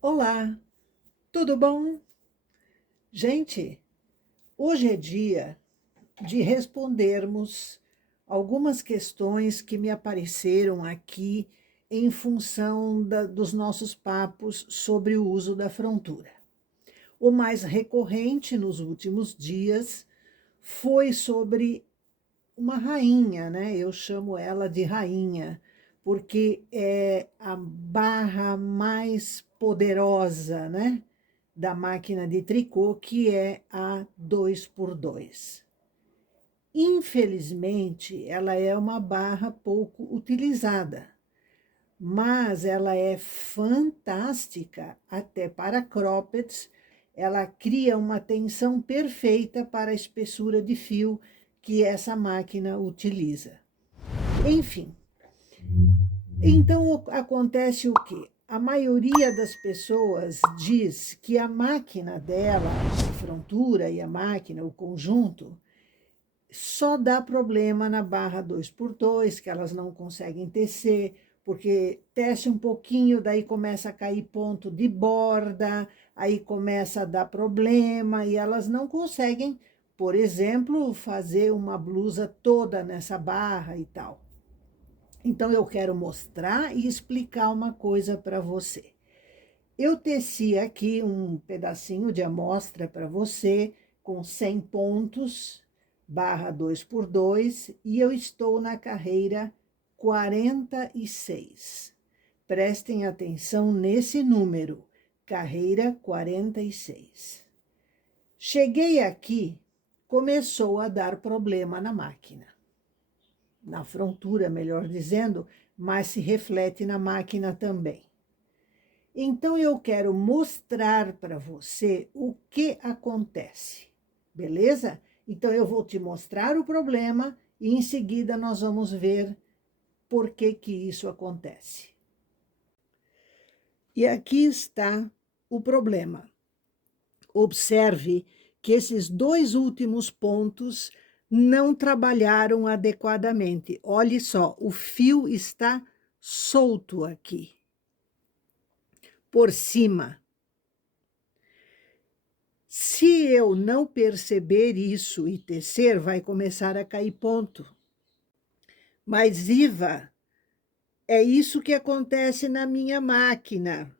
Olá, tudo bom? Gente, hoje é dia de respondermos algumas questões que me apareceram aqui em função dos nossos papos sobre o uso da frontura. O mais recorrente nos últimos dias foi sobre uma rainha, né? Eu chamo ela de rainha, porque é a barra mais poderosa, né? Da máquina de tricô, que é a 2x2. Infelizmente, ela é uma barra pouco utilizada, mas ela é fantástica até para croppeds. Ela cria uma tensão perfeita para a espessura de fio que essa máquina utiliza. Enfim, então acontece o quê? A maioria das pessoas diz que a máquina dela, a frontura e a máquina, o conjunto, só dá problema na barra 2x2, que elas não conseguem tecer, porque tece um pouquinho, daí começa a cair ponto de borda, aí começa a dar problema e elas não conseguem, por exemplo, fazer uma blusa toda nessa barra e tal. Então eu quero mostrar e explicar uma coisa para você. Eu teci aqui um pedacinho de amostra para você com 100 pontos, barra 2x2, e eu estou na carreira 46. Prestem atenção nesse número, carreira 46. Cheguei aqui, começou a dar problema na máquina. Na frontura, melhor dizendo, mas se reflete na máquina também. Então, eu quero mostrar para você o que acontece, beleza? Então, eu vou te mostrar o problema e, em seguida, nós vamos ver por que isso acontece. E aqui está o problema. Observe que esses dois últimos pontos não trabalharam adequadamente. Olhe só, o fio está solto aqui, por cima. Se eu não perceber isso e tecer, vai começar a cair ponto. Mas, Iva, é isso que acontece na minha máquina,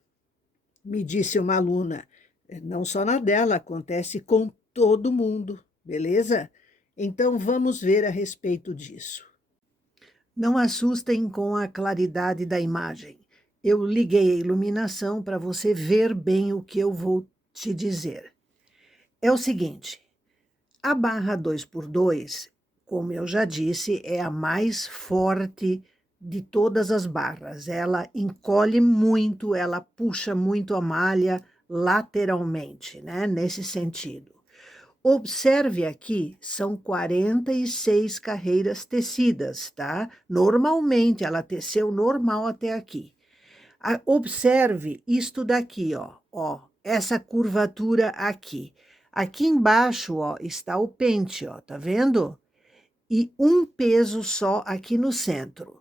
me disse uma aluna. Não só na dela, acontece com todo mundo, beleza? Então, vamos ver a respeito disso. Não assustem com a claridade da imagem. Eu liguei a iluminação para você ver bem o que eu vou te dizer. É o seguinte, a barra 2x2, como eu já disse, é a mais forte de todas as barras. Ela encolhe muito, ela puxa muito a malha lateralmente, né? Nesse sentido. Observe aqui, são 46 carreiras tecidas, tá? Normalmente, ela teceu normal até aqui. Observe isto daqui, ó, essa curvatura aqui. Aqui embaixo, ó, está o pente, ó, tá vendo? E um peso só aqui no centro.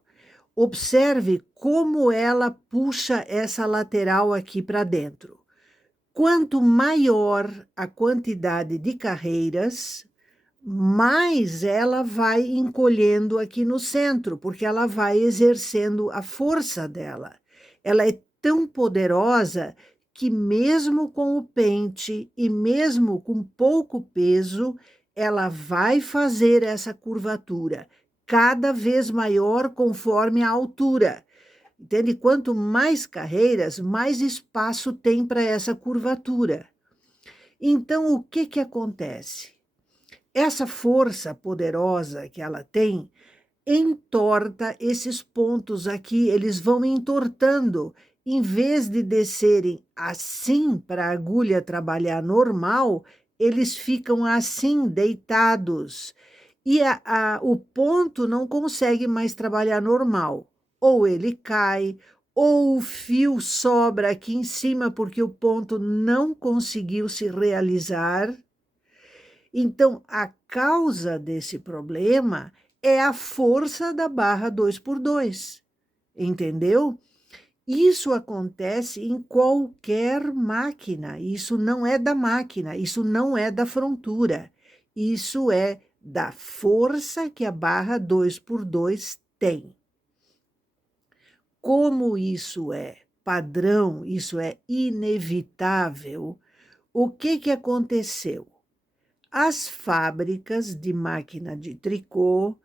Observe como ela puxa essa lateral aqui para dentro. Quanto maior a quantidade de carreiras, mais ela vai encolhendo aqui no centro, porque ela vai exercendo a força dela. Ela é tão poderosa que mesmo com o pente e mesmo com pouco peso, ela vai fazer essa curvatura cada vez maior conforme a altura. Entende? Quanto mais carreiras, mais espaço tem para essa curvatura. Então, o que acontece? Essa força poderosa que ela tem entorta esses pontos aqui, eles vão entortando. Em vez de descerem assim para a agulha trabalhar normal, eles ficam assim, deitados. E o ponto não consegue mais trabalhar normal. Ou ele cai, ou o fio sobra aqui em cima porque o ponto não conseguiu se realizar. Então, a causa desse problema é a força da barra 2x2, entendeu? Isso acontece em qualquer máquina, isso não é da máquina, isso não é da frontura, isso é da força que a barra 2x2 tem. Como isso é padrão, isso é inevitável, o que aconteceu? As fábricas de máquina de tricô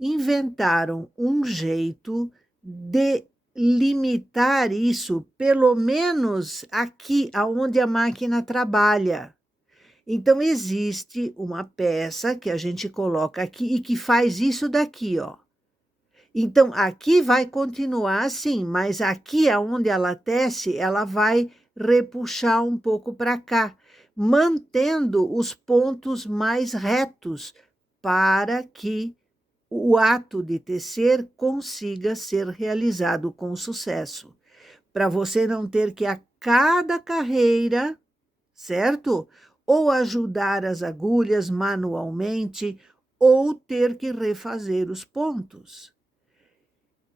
inventaram um jeito de limitar isso, pelo menos aqui aonde a máquina trabalha. Então, existe uma peça que a gente coloca aqui e que faz isso daqui, ó. Então, aqui vai continuar assim, mas aqui aonde ela tece, ela vai repuxar um pouco para cá, mantendo os pontos mais retos para que o ato de tecer consiga ser realizado com sucesso. Para você não ter que a cada carreira, certo? Ou ajudar as agulhas manualmente, ou ter que refazer os pontos.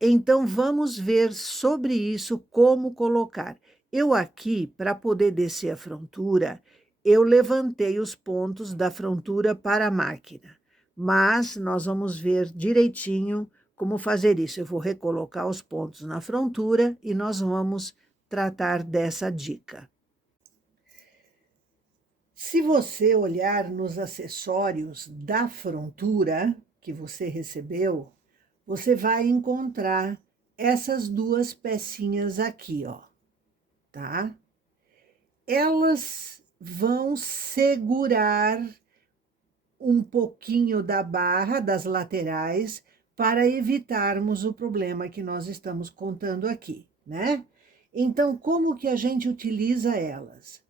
Então, vamos ver sobre isso, como colocar. Eu aqui, para poder descer a frontura, eu levantei os pontos da frontura para a máquina. Mas nós vamos ver direitinho como fazer isso. Eu vou recolocar os pontos na frontura e nós vamos tratar dessa dica. Se você olhar nos acessórios da frontura que você recebeu, você vai encontrar essas duas pecinhas aqui, ó, tá? Elas vão segurar um pouquinho da barra das laterais para evitarmos o problema que nós estamos contando aqui, né? Então, como que a gente utiliza elas?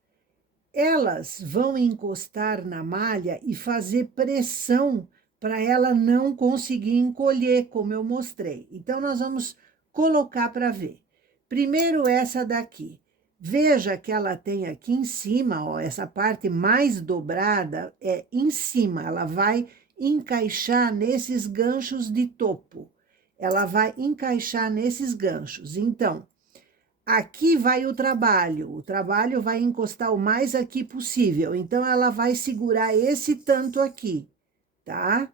Elas vão encostar na malha e fazer pressão para ela não conseguir encolher, como eu mostrei. Então, nós vamos colocar para ver. Primeiro, essa daqui. Veja que ela tem aqui em cima, ó, essa parte mais dobrada é em cima. Ela vai encaixar nesses ganchos de topo. Ela vai encaixar nesses ganchos. Então, aqui vai o trabalho vai encostar o mais aqui possível, então ela vai segurar esse tanto aqui, tá?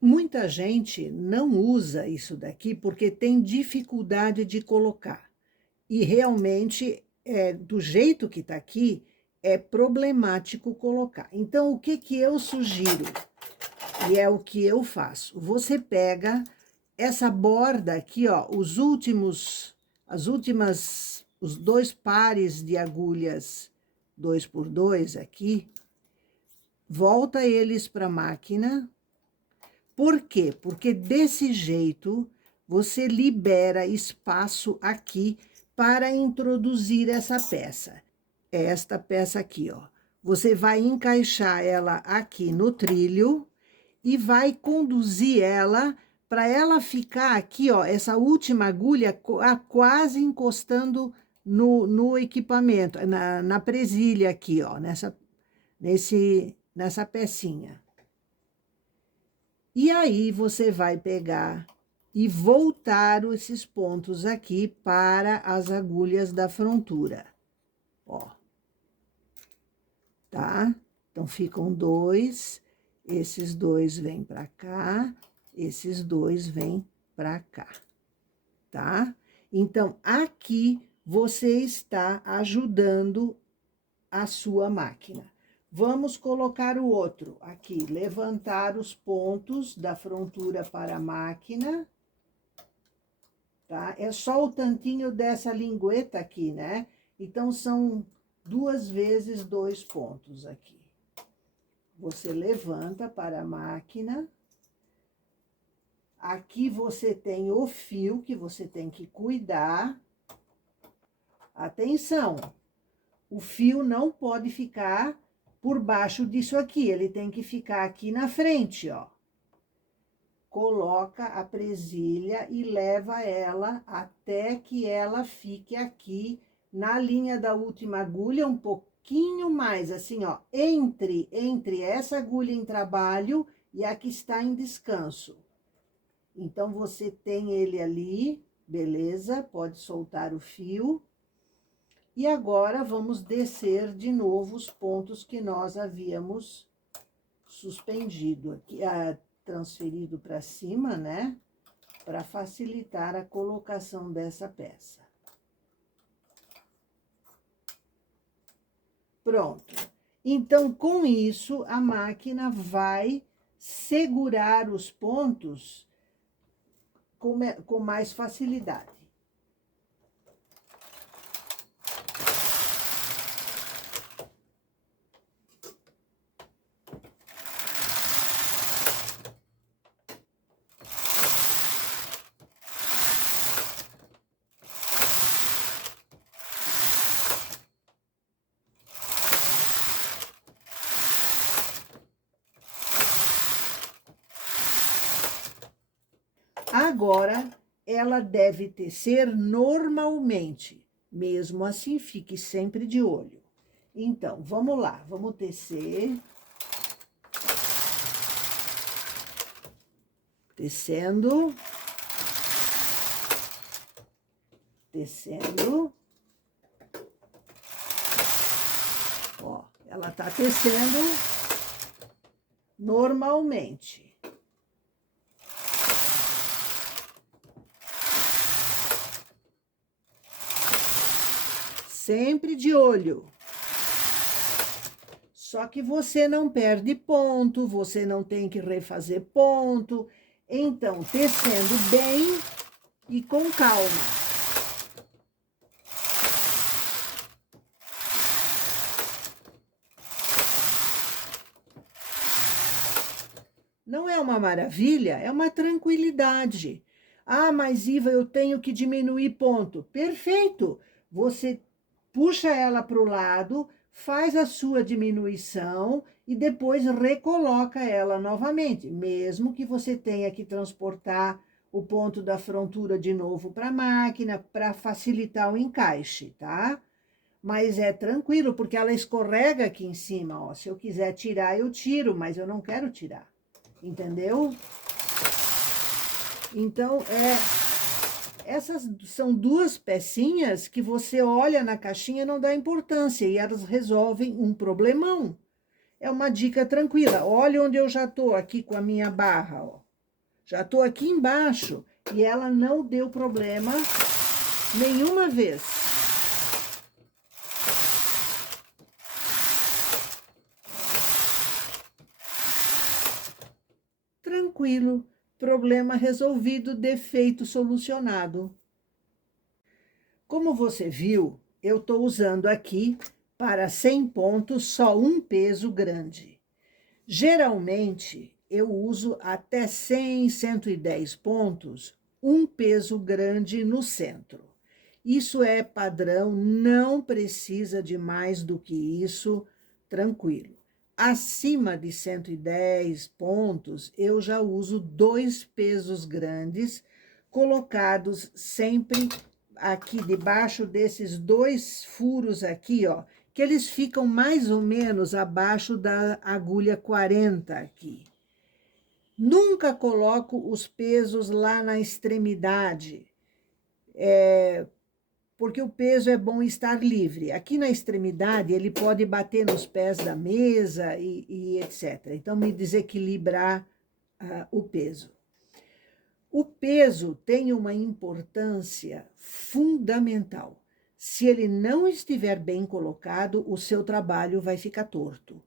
Muita gente não usa isso daqui porque tem dificuldade de colocar, e realmente, do jeito que tá aqui, é problemático colocar. Então, o que que eu sugiro? E é o que eu faço. Você pega essa borda aqui, ó, os dois pares de agulhas 2x2 aqui, volta eles para a máquina. Por quê? Porque desse jeito você libera espaço aqui para introduzir essa peça. É esta peça aqui, ó. Você vai encaixar ela aqui no trilho e vai conduzir ela para ela ficar aqui, ó, essa última agulha quase encostando no equipamento, na presilha aqui, ó, nessa pecinha. E aí, você vai pegar e voltar esses pontos aqui para as agulhas da frontura, ó. Tá? Então, ficam dois, esses dois vêm para cá, esses dois vêm para cá, tá? Então, aqui você está ajudando a sua máquina. Vamos colocar o outro aqui, levantar os pontos da frontura para a máquina, tá? É só o tantinho dessa lingueta aqui, né? Então, são 2 vezes 2 pontos aqui. Você levanta para a máquina. Aqui você tem o fio que você tem que cuidar. Atenção, o fio não pode ficar por baixo disso aqui, ele tem que ficar aqui na frente, ó. Coloca a presilha e leva ela até que ela fique aqui na linha da última agulha, um pouquinho mais, assim, ó, entre essa agulha em trabalho e a que está em descanso. Então, você tem ele ali, Beleza, pode soltar o fio. E agora vamos descer de novo os pontos que nós havíamos suspendido aqui, transferido para cima, né? Para facilitar a colocação dessa peça. Pronto. Então, com isso, a máquina vai segurar os pontos com mais facilidade. Agora, ela deve tecer normalmente. Mesmo assim, fique sempre de olho. Então, vamos lá, vamos tecer. Tecendo. Tecendo. Ó, ela tá tecendo normalmente. Sempre de olho. Só que você não perde ponto, você não tem que refazer ponto. Então, tecendo bem e com calma. Não é uma maravilha? É uma tranquilidade. Ah, mas Iva, eu tenho que diminuir ponto. Perfeito! Você puxa ela para o lado, faz a sua diminuição e depois recoloca ela novamente, mesmo que você tenha que transportar o ponto da frontura de novo para a máquina para facilitar o encaixe, tá? Mas é tranquilo, porque ela escorrega aqui em cima, ó. Se eu quiser tirar, eu tiro, mas eu não quero tirar. Entendeu? Então, essas são duas pecinhas que você olha na caixinha e não dá importância, e elas resolvem um problemão. É uma dica tranquila. Olha onde eu já tô aqui com a minha barra, ó. Já tô aqui embaixo e ela não deu problema nenhuma vez. Tranquilo. Problema resolvido, defeito solucionado. Como você viu, eu estou usando aqui, para 100 pontos, só um peso grande. Geralmente, eu uso até 100, 110 pontos, um peso grande no centro. Isso é padrão, não precisa de mais do que isso, tranquilo. Acima de 110 pontos, eu já uso 2 pesos grandes, colocados sempre aqui debaixo desses 2 furos aqui, ó, que eles ficam mais ou menos abaixo da agulha 40 aqui. Nunca coloco os pesos lá na extremidade, porque o peso é bom estar livre. Aqui na extremidade, ele pode bater nos pés da mesa e etc. Então, me desequilibrar o peso. O peso tem uma importância fundamental. Se ele não estiver bem colocado, o seu trabalho vai ficar torto,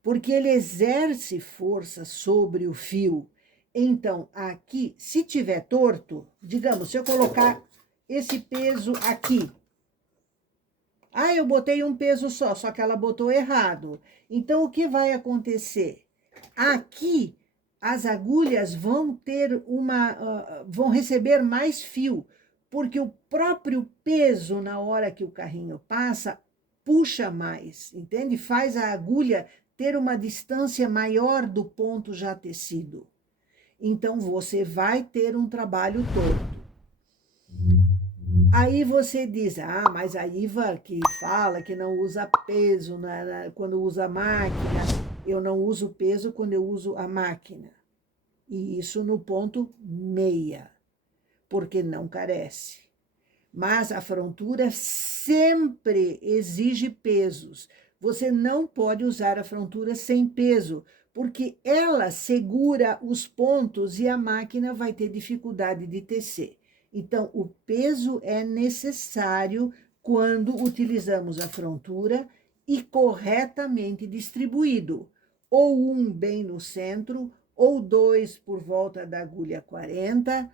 porque ele exerce força sobre o fio. Então, aqui, se tiver torto, digamos, se eu colocar esse peso aqui. Ah, eu botei um peso só que ela botou errado. Então, o que vai acontecer? Aqui, as agulhas vão ter vão receber mais fio, porque o próprio peso, na hora que o carrinho passa, puxa mais, entende? Faz a agulha ter uma distância maior do ponto já tecido. Então, você vai ter um trabalho torto. Aí você diz, ah, mas a Iva que fala que não usa peso quando usa a máquina, eu não uso peso quando eu uso a máquina. E isso no ponto meia. porque não carece. Mas a frontura sempre exige pesos. Você não pode usar a frontura sem peso, porque ela segura os pontos e a máquina vai ter dificuldade de tecer. Então, o peso é necessário quando utilizamos a frontura e corretamente distribuído, ou um bem no centro, ou dois por volta da agulha 40,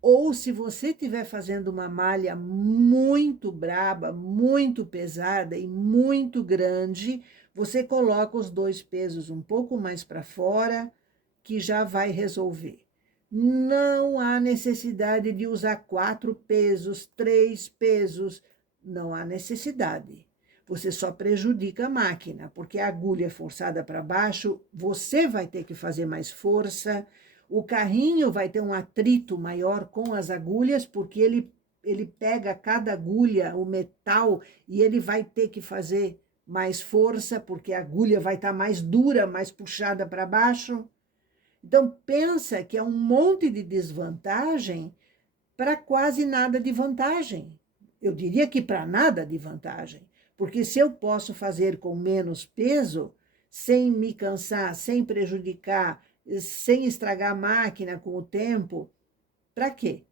ou se você estiver fazendo uma malha muito braba, muito pesada e muito grande, você coloca os dois pesos um pouco mais para fora, que já vai resolver. Não há necessidade de usar 4 pesos, 3 pesos, não há necessidade. Você só prejudica a máquina, porque a agulha é forçada para baixo, você vai ter que fazer mais força, o carrinho vai ter um atrito maior com as agulhas, porque ele pega cada agulha, o metal, e ele vai ter que fazer mais força, porque a agulha vai estar mais dura, mais puxada para baixo. Então, pensa que é um monte de desvantagem para quase nada de vantagem. Eu diria que para nada de vantagem, porque se eu posso fazer com menos peso, sem me cansar, sem prejudicar, sem estragar a máquina com o tempo, para quê?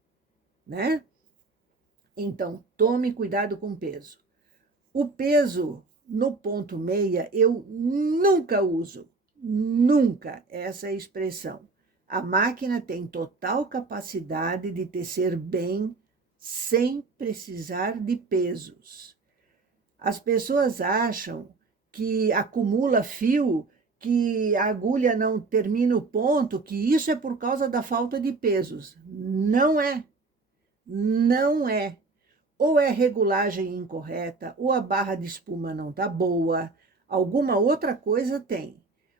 Né? Então, tome cuidado com o peso. O peso no ponto meia eu nunca uso, nunca essa expressão. A máquina tem total capacidade de tecer bem sem precisar de pesos. As pessoas acham que acumula fio, que a agulha não termina o ponto, que isso é por causa da falta de pesos. Não é. Não é. Ou é regulagem incorreta, ou a barra de espuma não está boa, alguma outra coisa tem.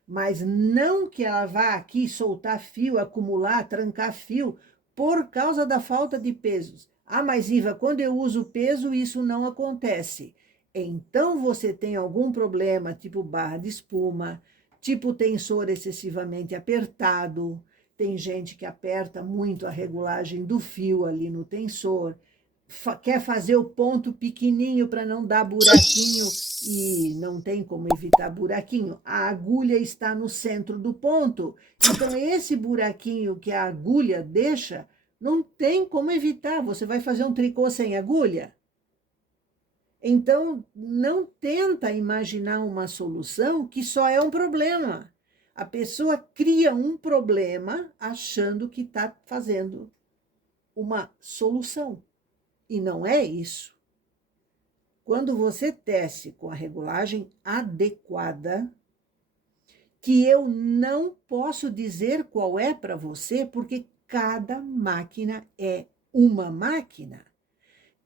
Mas não que ela vá aqui soltar fio, acumular, trancar fio, por causa da falta de pesos. Ah, mas Iva, quando eu uso peso, isso não acontece. Então você tem algum problema, tipo barra de espuma, tipo tensor excessivamente apertado. Tem gente que aperta muito a regulagem do fio ali no tensor, quer fazer o ponto pequenininho para não dar buraquinho e não tem como evitar buraquinho. A agulha está no centro do ponto. Então, esse buraquinho que a agulha deixa, não tem como evitar. Você vai fazer um tricô sem agulha? Então, não tenta imaginar uma solução que só é um problema. A pessoa cria um problema achando que está fazendo uma solução. E não é isso. Quando você tece com a regulagem adequada, que eu não posso dizer qual é para você, porque cada máquina é uma máquina.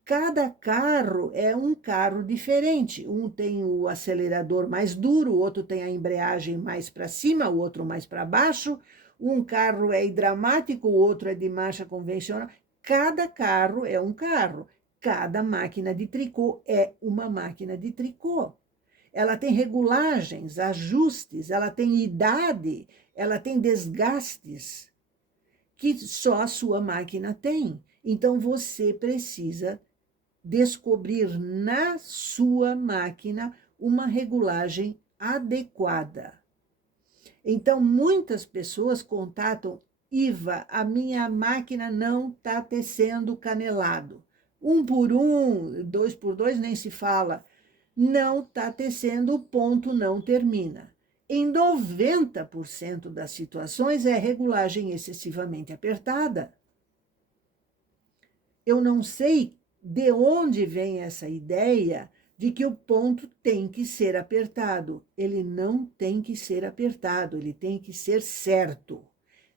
Cada carro é um carro diferente. Um tem o acelerador mais duro, o outro tem a embreagem mais para cima, o outro mais para baixo. Um carro é hidramático, o outro é de marcha convencional. Cada carro é um carro. Cada máquina de tricô é uma máquina de tricô. Ela tem regulagens, ajustes, ela tem idade, ela tem desgastes que só a sua máquina tem. Então você precisa descobrir na sua máquina uma regulagem adequada. Então, muitas pessoas contatam, Iva, a minha máquina não está tecendo canelado. 1 por 1, 2 por 2 nem se fala. Não está tecendo, o ponto não termina. Em 90% das situações é regulagem excessivamente apertada. Eu não sei de onde vem essa ideia de que o ponto tem que ser apertado. Ele não tem que ser apertado, ele tem que ser certo.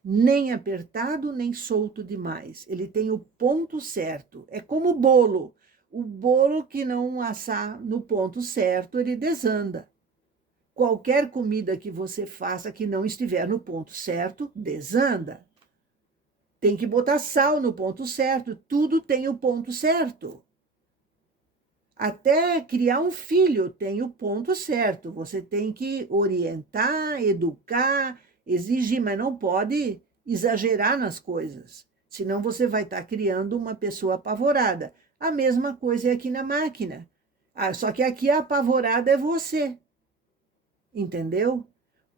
Nem apertado, nem solto demais. Ele tem o ponto certo. É como o bolo. O bolo que não assar no ponto certo, ele desanda. Qualquer comida que você faça que não estiver no ponto certo, desanda. Tem que botar sal no ponto certo, tudo tem o ponto certo. Até criar um filho tem o ponto certo. Você tem que orientar, educar, exigir, mas não pode exagerar nas coisas. Senão você vai estar criando uma pessoa apavorada. A mesma coisa é aqui na máquina. Só que aqui a apavorada é você. Entendeu?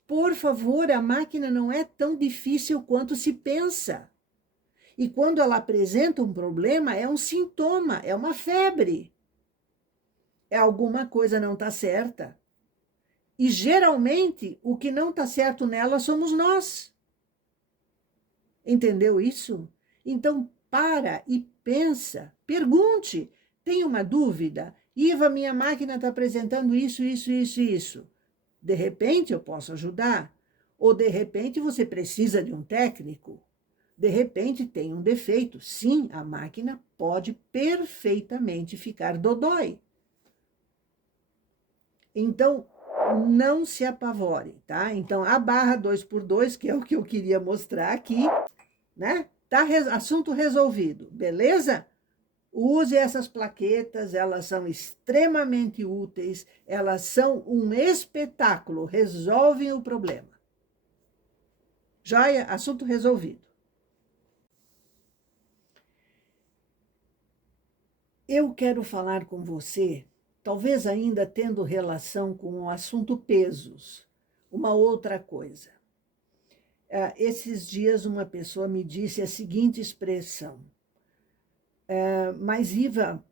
Por favor, a máquina não é tão difícil quanto se pensa. E quando ela apresenta um problema, é um sintoma, é uma febre. É alguma coisa não está certa. E geralmente o que não está certo nela somos nós. Entendeu isso? Então para e pensa, pergunte. Tem uma dúvida? Iva, minha máquina está apresentando isso, isso, isso, isso. De repente eu posso ajudar. Ou de repente você precisa de um técnico. De repente tem um defeito. Sim, a máquina pode perfeitamente ficar dodói. Então, não se apavore, tá? Então, a barra 2x2, que é o que eu queria mostrar aqui, né? Tá assunto resolvido, beleza? Use essas plaquetas, elas são extremamente úteis, elas são um espetáculo, resolvem o problema. Joia? Assunto resolvido. Eu quero falar com você, talvez ainda tendo relação com o assunto pesos, uma outra coisa. Esses dias uma pessoa me disse a seguinte expressão: mas Iva,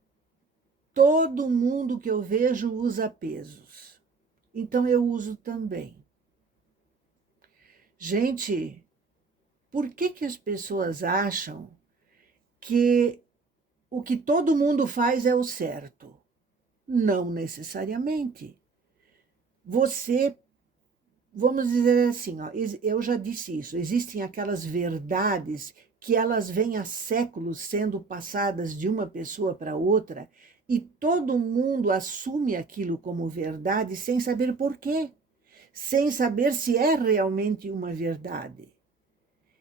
todo mundo que eu vejo usa pesos, então eu uso também. Gente, por que as pessoas acham que o que todo mundo faz é o certo? Não necessariamente. Você, vamos dizer assim, ó, eu já disse isso, existem aquelas verdades que elas vêm há séculos sendo passadas de uma pessoa para outra e todo mundo assume aquilo como verdade sem saber por quê, sem saber se é realmente uma verdade.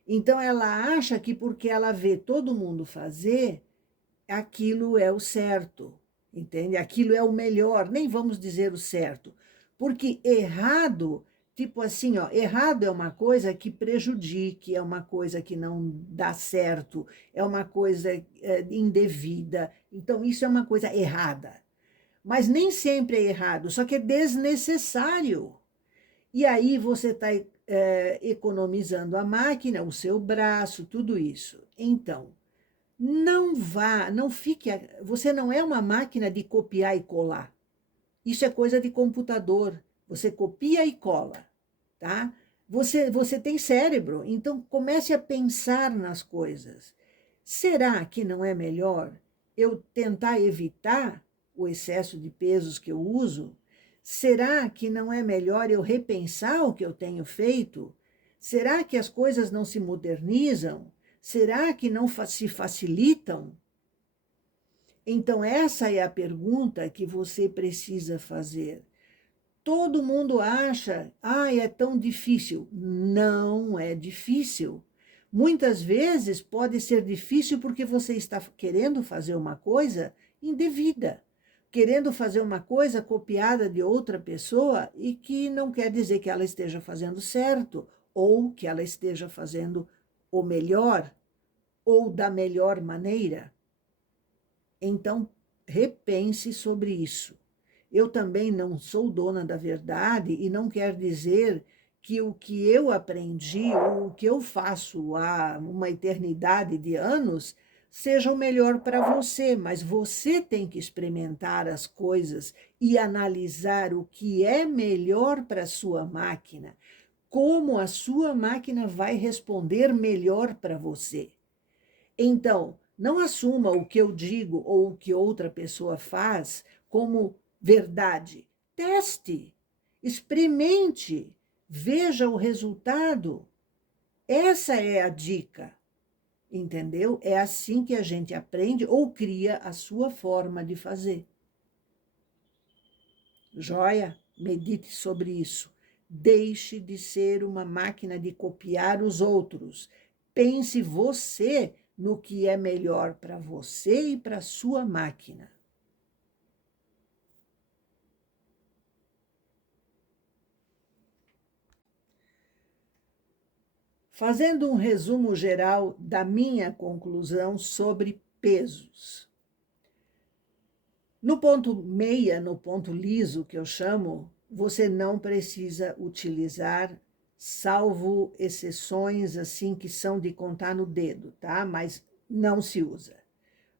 Então ela acha que porque ela vê todo mundo fazer, aquilo é o certo, entende? Aquilo é o melhor, nem vamos dizer o certo, porque errado, tipo assim, ó, errado é uma coisa que prejudique, é uma coisa que não dá certo, é uma coisa indevida, então isso é uma coisa errada. Mas nem sempre é errado, só que é desnecessário. E aí você está economizando a máquina, o seu braço, tudo isso. Então, não fique, você não é uma máquina de copiar e colar. Isso é coisa de computador. Você copia e cola, tá? Você tem cérebro, então comece a pensar nas coisas. Será que não é melhor eu tentar evitar o excesso de pesos que eu uso? Será que não é melhor eu repensar o que eu tenho feito? Será que as coisas não se modernizam? Será que não se facilitam? Então, essa é a pergunta que você precisa fazer. Todo mundo acha, é tão difícil. Não é difícil. Muitas vezes pode ser difícil porque você está querendo fazer uma coisa indevida, querendo fazer uma coisa copiada de outra pessoa e que não quer dizer que ela esteja fazendo certo ou que ela esteja fazendo o melhor ou da melhor maneira. Então, repense sobre isso. Eu também não sou dona da verdade e não quer dizer que o que eu aprendi ou o que eu faço há uma eternidade de anos seja o melhor para você, mas você tem que experimentar as coisas e analisar o que é melhor para a sua máquina, como a sua máquina vai responder melhor para você. Então, não assuma o que eu digo ou o que outra pessoa faz como verdade. Teste, experimente, veja o resultado. Essa é a dica, entendeu? É assim que a gente aprende ou cria a sua forma de fazer. Joia? Medite sobre isso. Deixe de ser uma máquina de copiar os outros. Pense você no que é melhor para você e para a sua máquina. Fazendo um resumo geral da minha conclusão sobre pesos. No ponto meia, no ponto liso que eu chamo, você não precisa utilizar, salvo exceções assim que são de contar no dedo, tá? Mas não se usa.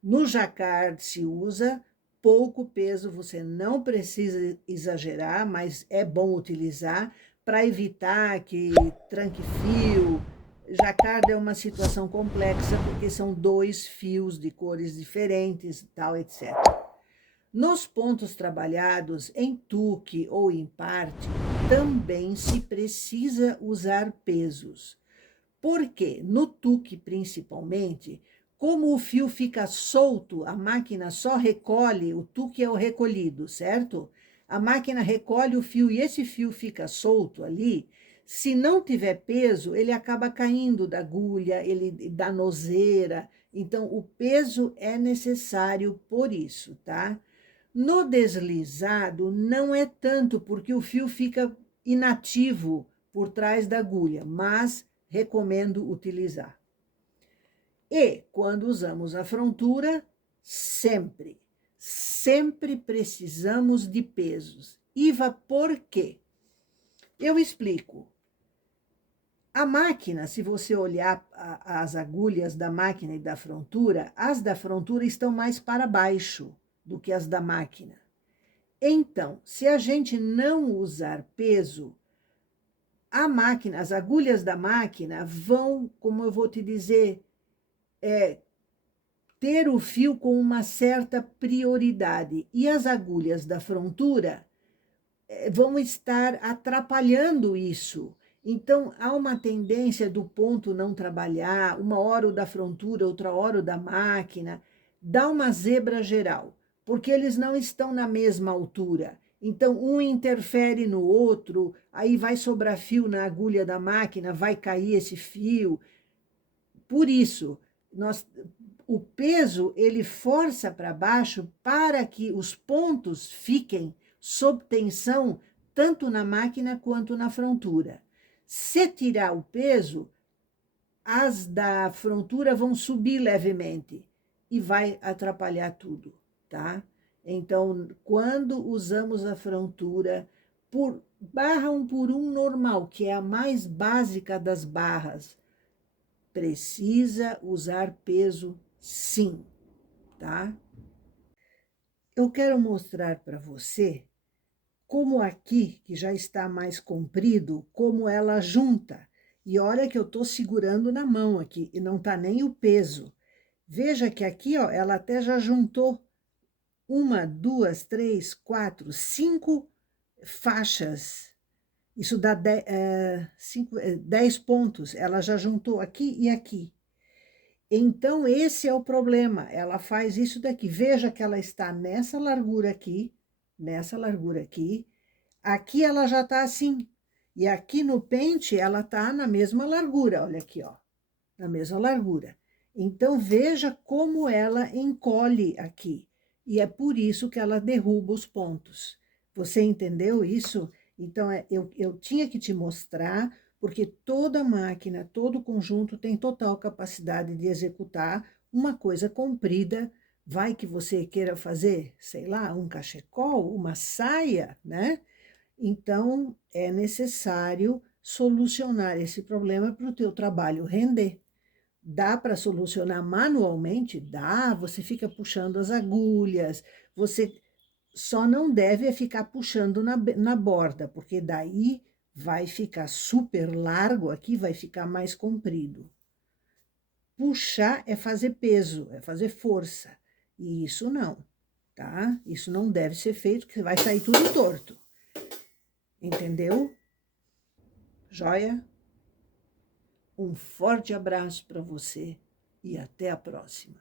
No jacquard se usa, pouco peso, você não precisa exagerar, mas é bom utilizar para evitar que tranque fio. Jacquard é uma situação complexa porque são 2 fios de cores diferentes, tal, etc. Nos pontos trabalhados em tuque ou em parte, também se precisa usar pesos. Porque no tuque, principalmente, como o fio fica solto, a máquina só recolhe, o tuque é o recolhido, certo? A máquina recolhe o fio e esse fio fica solto ali. Se não tiver peso, ele acaba caindo da agulha, ele dá noseira. Então, o peso é necessário por isso, tá? No deslizado, não é tanto, porque o fio fica inativo por trás da agulha, mas recomendo utilizar. E, quando usamos a frontura, sempre precisamos de pesos. Iva, por quê? Eu explico. A máquina, se você olhar as agulhas da máquina e da frontura, as da frontura estão mais para baixo do que as da máquina. Então, se a gente não usar peso, a máquina, as agulhas da máquina vão, como eu vou te dizer, ter o fio com uma certa prioridade. E as agulhas da frontura vão estar atrapalhando isso. Então, há uma tendência do ponto não trabalhar, uma hora o da frontura, outra hora o da máquina, dá uma zebra geral, porque eles não estão na mesma altura. Então, um interfere no outro, aí vai sobrar fio na agulha da máquina, vai cair esse fio. Por isso, o peso, ele força para baixo para que os pontos fiquem sob tensão, tanto na máquina quanto na frontura. Se tirar o peso, as da frontura vão subir levemente e vai atrapalhar tudo, tá? Então, quando usamos a frontura, por barra 1 por 1 normal, que é a mais básica das barras, precisa usar peso sim, tá? Eu quero mostrar para você como aqui, que já está mais comprido, como ela junta. E olha que eu estou segurando na mão aqui, e não está nem o peso. Veja que aqui, ó, ela até já juntou 1, 2, 3, 4, 5 faixas. Isso dá 10 pontos. Ela já juntou aqui e aqui. Então, esse é o problema. Ela faz isso daqui. Veja que ela está nessa largura aqui, nessa largura aqui. Aqui ela já está assim. E aqui no pente, ela está na mesma largura. Olha aqui, ó. Na mesma largura. Então, veja como ela encolhe aqui. E é por isso que ela derruba os pontos. Você entendeu isso? Então, eu tinha que te mostrar, porque toda máquina, todo conjunto tem total capacidade de executar uma coisa comprida. Vai que você queira fazer, sei lá, um cachecol, uma saia, né? Então, é necessário solucionar esse problema para o teu trabalho render. Dá para solucionar manualmente? Dá, você fica puxando as agulhas, você só não deve ficar puxando na borda, porque daí vai ficar super largo aqui, vai ficar mais comprido. Puxar é fazer peso, é fazer força, e isso não, tá? Isso não deve ser feito, porque vai sair tudo torto. Entendeu? Joia? Um forte abraço para você e até a próxima.